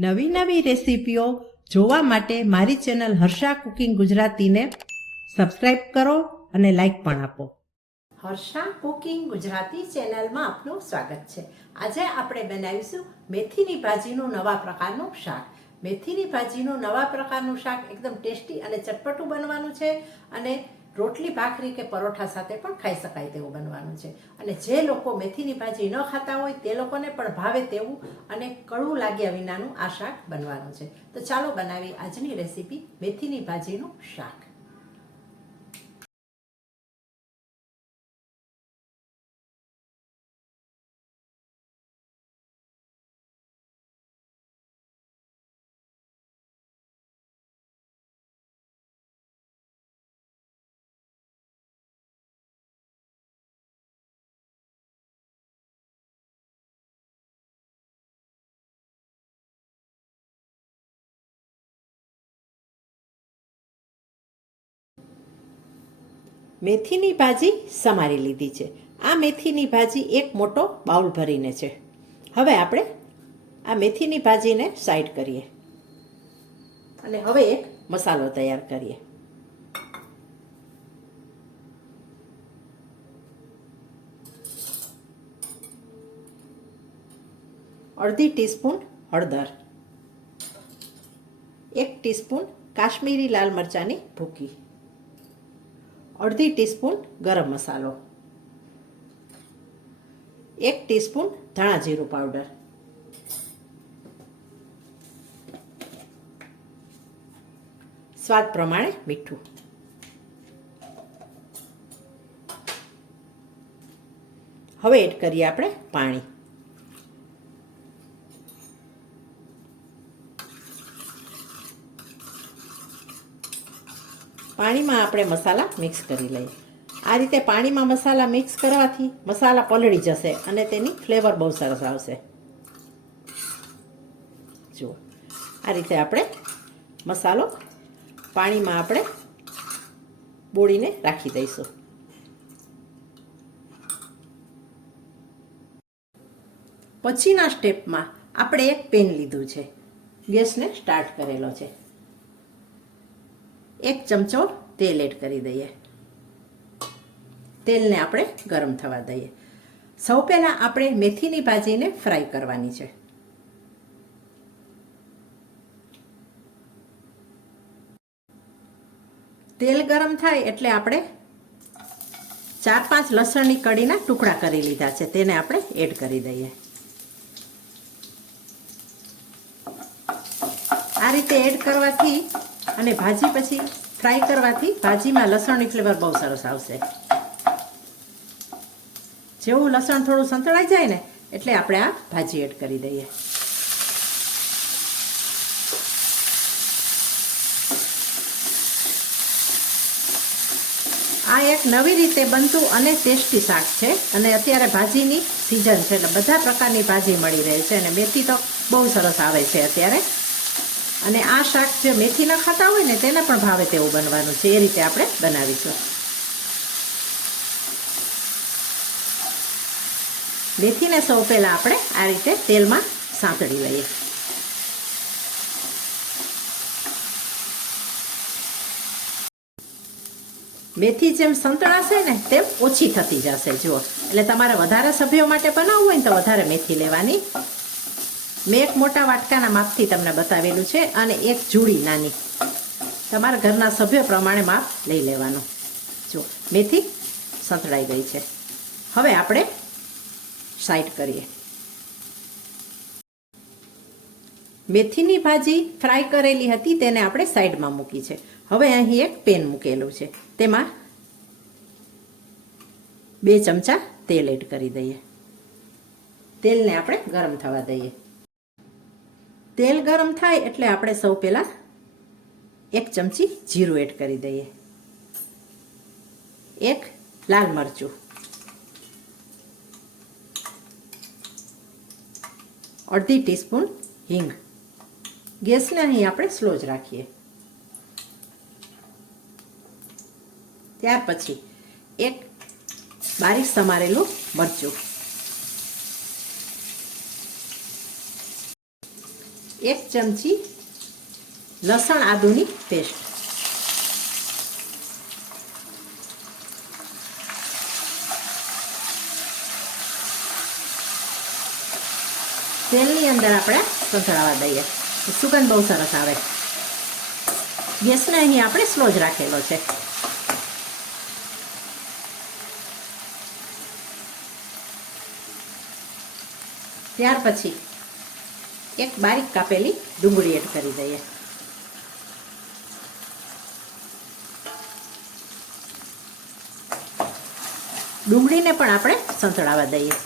નવી નવી રેસીપીઓ જોવા માટે મારી ચેનલ હર્ષા કુકિંગ ગુજરાતીને સબસ્ક્રાઇબ કરો અને લાઈક પણ આપો. હર્ષા કુકિંગ ગુજરાતી ચેનલમાં આપનું સ્વાગત છે. આજે આપણે બનાવીશું મેથીની ભાજીનું નવા પ્રકારનું શાક. મેથીની ભાજીનું નવા પ્રકારનું શાક એકદમ ટેસ્ટી અને ચટપટું બનવાનું છે અને રોટલી, ભાખરી કે પરોઠા સાથે પણ ખાઈ શકાય તેવું બનવાનું છે. અને જે લોકો મેથીની ભાજી ન ખાતા હોય, તે લોકોને પણ ભાવે તેવું અને કડવું લાગ્યા વિનાનું આ શાક બનવાનું છે. તો ચાલો બનાવી આજની રેસીપી મેથીની ભાજીનું શાક. મેથીની ભાજી સમારી લીધી છે. આ મેથીની ભાજી એક મોટો બાઉલ ભરીને છે. હવે આપણે આ મેથીની ભાજીને સાઈડ કરીએ. અને હવે એક મસાલો તૈયાર કરીએ. અડધી ટીસ્પૂન હળદર. એક ટીસ્પૂન કાશ્મીરી લાલ મરચાંની ભૂકી. અડધી ટીસ્પૂન ગરમ મસાલો એક ટીસ્પૂન ધાણા જીરું પાવડર સ્વાદ પ્રમાણે મીઠું હવે એડ કરીએ આપણે પાણી પાણીમાં આપણે મસાલા મિક્સ કરી લઈએ. આ રીતે પાણીમાં મસાલા મિક્સ કરવાથી મસાલા પલળી જશે અને તેની ફ્લેવર બહુ સરસ આવશે. જુઓ, આ રીતે આપણે મસાલો પાણીમાં આપણે બોળીને રાખી દઈશું. પછીના સ્ટેપમાં આપણે એક પેન લીધું છે. ગેસને સ્ટાર્ટ કરેલો છે. એક ચમચો તેલ એડ કરી દઈએ. તેલને આપણે ગરમ થવા દઈએ. સૌ પહેલાં આપણે મેથીની ભાજીને ફ્રાય કરવાની છે. તેલ ગરમ થાય એટલે આપણે ચાર પાંચ લસણની કડીના ટુકડા કરી લીધા છે. તેને આપણે એડ કરી દઈએ. આ રીતે એડ કરવાથી અને ભાજી પછી ફ્રાય કરવાથી ભાજીમાં લસણની ફ્લેવર બહુ સરસ આવશે. જેવું લસણ થોડું સંતળાઈ જાય ને, એટલે આપણે આ ભાજી એડ કરી દઈએ. આ એક નવી રીતે બનતું અને ટેસ્ટી શાક છે અને અત્યારે ભાજીની સિઝન છે, એટલે બધા પ્રકારની ભાજી મળી રહે છે અને મેથી તો બહુ સરસ આવે છે અત્યારે. અને આ શાક જે મેથી ન ખાતા હોય ને, તેને પણ ભાવે તેવું બનવાનું છે. એ રીતે આપણે બનાવીશું. મેથીને સૌ પહેલાં આપણે આ રીતે તેલમાં સાંતળી લઈએ. મેથી જેમ સંતળાશે ને, તેમ ઓછી થતી જશે, જુઓ. એટલે તમારે વધારે સભ્યો માટે બનાવવું હોય ને, તો વધારે મેથી લેવાની મેં એક મોટા વાટકાના માપથી તમને બતાવેલું છે અને એક જુડી નાની. તમારા ઘરના સભ્ય પ્રમાણે માપ લઈ લેવાનું. જો, મેથી સંતળાઈ ગઈ છે. હવે આપણે સાઈડ કરીએ. મેથીની ભાજી ફ્રાય કરેલી હતી તેને આપણે સાઈડમાં મૂકી છે. હવે અહીં એક પેન મૂકેલું છે. તેમાં બે ચમચા તેલ એડ કરી દઈએ. તેલને આપણે ગરમ થવા દઈએ. તેલ ગરમ થાય એટલે આપણે સૌ પહેલાં એક ચમચી જીરું એડ કરી દઈએ. એક લાલ મરચું. અડધી ટીસ્પૂન હિંગ. ગેસને અહીં આપણે સ્લો જ રાખીએ. ત્યાર પછી એક બારીક સમારેલું મરચું. એક ચમચી લસણ આદુની પેસ્ટ. તેલની અંદર આપણે સંતળાવા દઈએ. સુગંધ બહુ સરસ આવે. ગેસને અહીં આપણે સ્લો જ રાખેલો છે. ત્યાર પછી એક બારીક કાપેલી ડુંગળી એડ કરી દઈએ. ડુંગળીને પણ આપણે સંતળાવા દઈએ.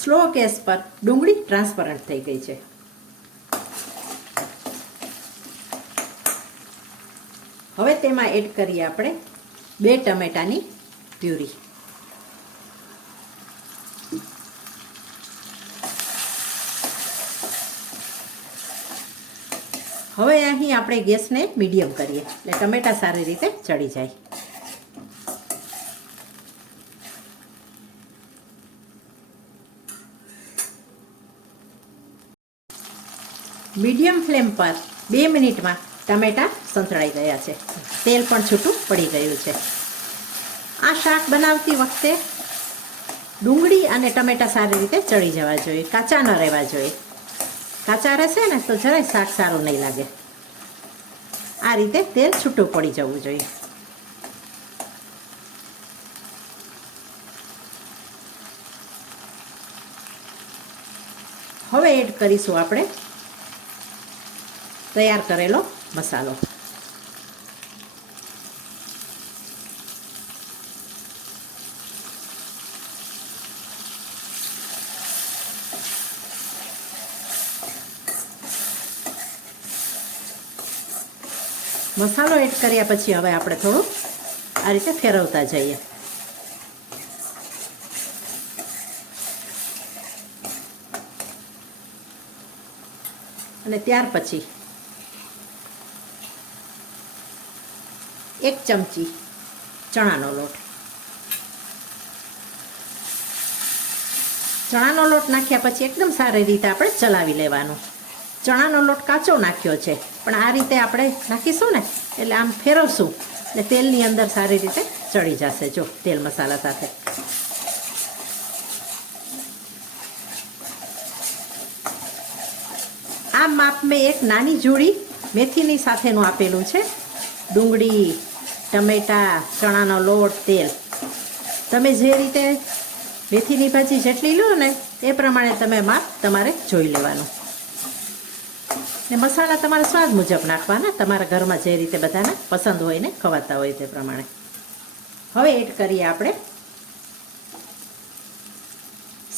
સ્લો ગેસ પર ડુંગળી ટ્રાન્સપરન્ટ થઈ ગઈ છે. હવે તેમાં એડ કરીએ આપણે બે ટમેટાની પ્યુરી હવે અહીં આપણે ગેસને મીડિયમ કરીએ. એટલે ટમેટા સારી રીતે ચડી જાય. મીડિયમ ફ્લેમ પર બે મિનિટમાં ટમેટા સંતળાઈ ગયા છે. તેલ પણ છૂટું પડી ગયું છે. આ શાક બનાવતી વખતે ડુંગળી અને ટમેટા સારી રીતે ચડી જવા જોઈએ, કાચા ન રહેવા જોઈએ. કાચા રહેશે ને તો જરાય શાક સારું નહીં લાગે. આ રીતે તેલ છૂટું પડી જવું જોઈએ. હવે એડ કરીશું આપણે તૈયાર કરેલો મસાલો. મસાલો એડ કર્યા પછી હવે આપણે થોડું આ રીતે ફેરવતા જઈએ. અને ત્યાર પછી એક ચમચી ચણાનો લોટ. ચણાનો લોટ નાખ્યા પછી એકદમ સારી રીતે આપણે ચલાવી લેવાનું. ચણાનો લોટ કાચો નાખ્યો છે. પણ આ રીતે આપણે નાખીશું ને, એટલે આમ ફેરવશું. એટલે તેલની અંદર સારી રીતે ચડી જશે. જો, તેલ મસાલા સાથે. આ માપ મેં એક નાની જોડી મેથીની સાથેનું આપેલું છે. ડુંગળી, ટમેટા, ચણાનો લોટ, તેલ. તમે જે રીતે મેથીની ભાજી જેટલી લો ને, એ પ્રમાણે તમે માપ તમારે જોઈ લેવાનું. ને મસાલા તમારા સ્વાદ મુજબ નાખવાના. તમારા ઘરમાં જે રીતે બધાને પસંદ હોય ને ખવાતા હોય તે પ્રમાણે. હવે એડ કરીએ આપણે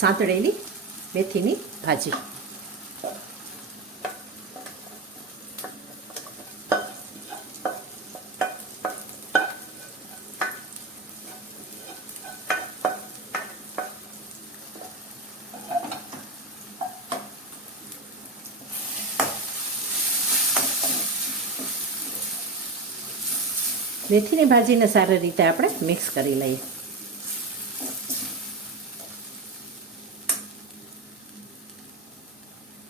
સાંતળેલી મેથીની ભાજી. મેથીની ભાજીને સારી રીતે આપણે મિક્સ કરી લઈએ.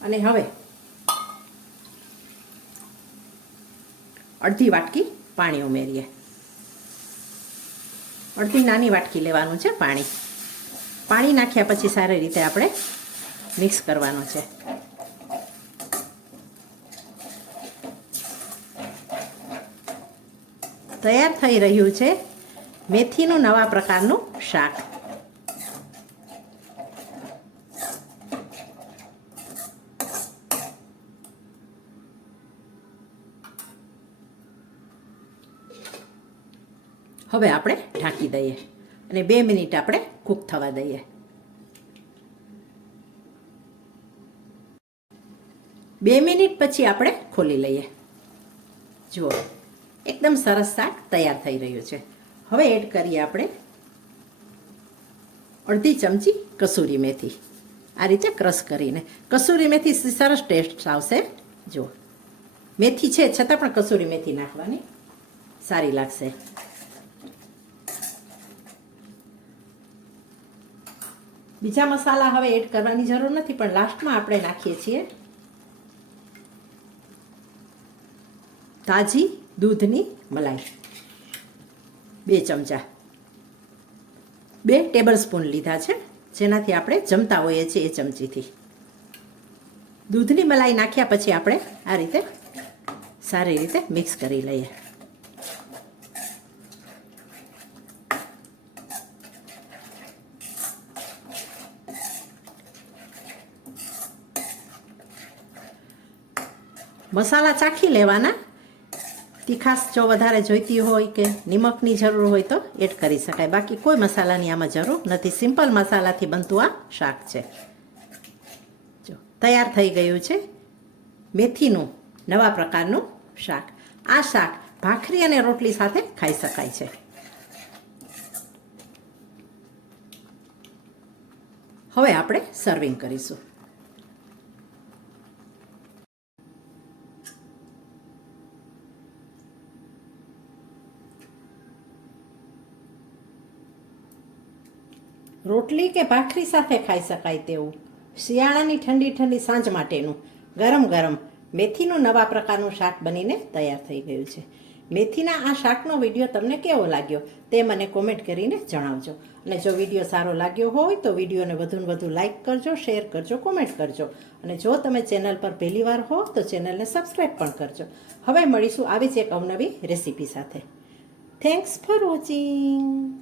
અને હવે અડધી વાટકી પાણી ઉમેરીએ. અડધી નાની વાટકી લેવાનું છે પાણી. પાણી નાખ્યા પછી સારી રીતે આપણે મિક્સ કરવાનું છે. તૈયાર થઈ રહ્યું છે મેથીનું નવા પ્રકારનું શાક. હવે આપણે ઢાંકી દઈએ અને બે મિનિટ આપણે કૂક થવા દઈએ. બે મિનિટ પછી આપણે ખોલી લઈએ. જુઓ. એકદમ સરસ શાક તૈયાર થઈ રહ્યું છે. હવે એડ કરીએ આપણે અડધી ચમચી કસૂરી મેથી. આ રીતે ક્રશ કરીને. કસૂરી મેથી સરસ ટેસ્ટ આવશે. જુઓ. મેથી છે, છતાં પણ કસૂરી મેથી નાખવાની સારી લાગશે. બીજા મસાલા હવે એડ કરવાની જરૂર નથી, પણ લાસ્ટમાં આપણે નાખીએ છીએ તાજી દૂધની મલાઈ. બે ચમચા. બે ટેબલ સ્પૂન લીધા છે, જેનાથી આપણે જમતા હોઈએ છીએ એ ચમચીથી. દૂધની મલાઈ નાખ્યા પછી આપણે આ રીતે સારી રીતે મિક્સ કરી લઈએ. મસાલા ચાખી લેવાના તીખાશ જો વધારે જોઈતી હોય કે નિમકની જરૂર હોય તો એડ કરી શકાય. બાકી કોઈ મસાલાની આમાં જરૂર નથી. સિમ્પલ મસાલાથી બનતું આ શાક છે. જો, તૈયાર થઈ ગયું છે મેથીનું નવા પ્રકારનું શાક. આ શાક ભાખરી અને રોટલી સાથે ખાઈ શકાય છે. હવે આપણે સર્વિંગ કરીશું. રોટલી કે ભાખરી સાથે ખાઈ શકાય તેવું. શિયાળાની ઠંડી ઠંડી સાંજ માટેનું ગરમ ગરમ મેથીનું નવા પ્રકારનું શાક બનીને તૈયાર થઈ ગયું છે. મેથીના આ શાકનો વીડિયો તમને કેવો લાગ્યો તે મને કોમેન્ટ કરીને જણાવજો. અને જો વીડિયો સારો લાગ્યો હોય તો વિડીયોને વધુને વધુ લાઇક કરજો શેર કરજો કોમેન્ટ કરજો. અને જો તમે ચેનલ પર પહેલીવાર હો તો ચેનલને સબસ્ક્રાઈબ પણ કરજો. હવે મળીશું આવી જ એક અવનવી રેસીપી સાથે. Thanks for watching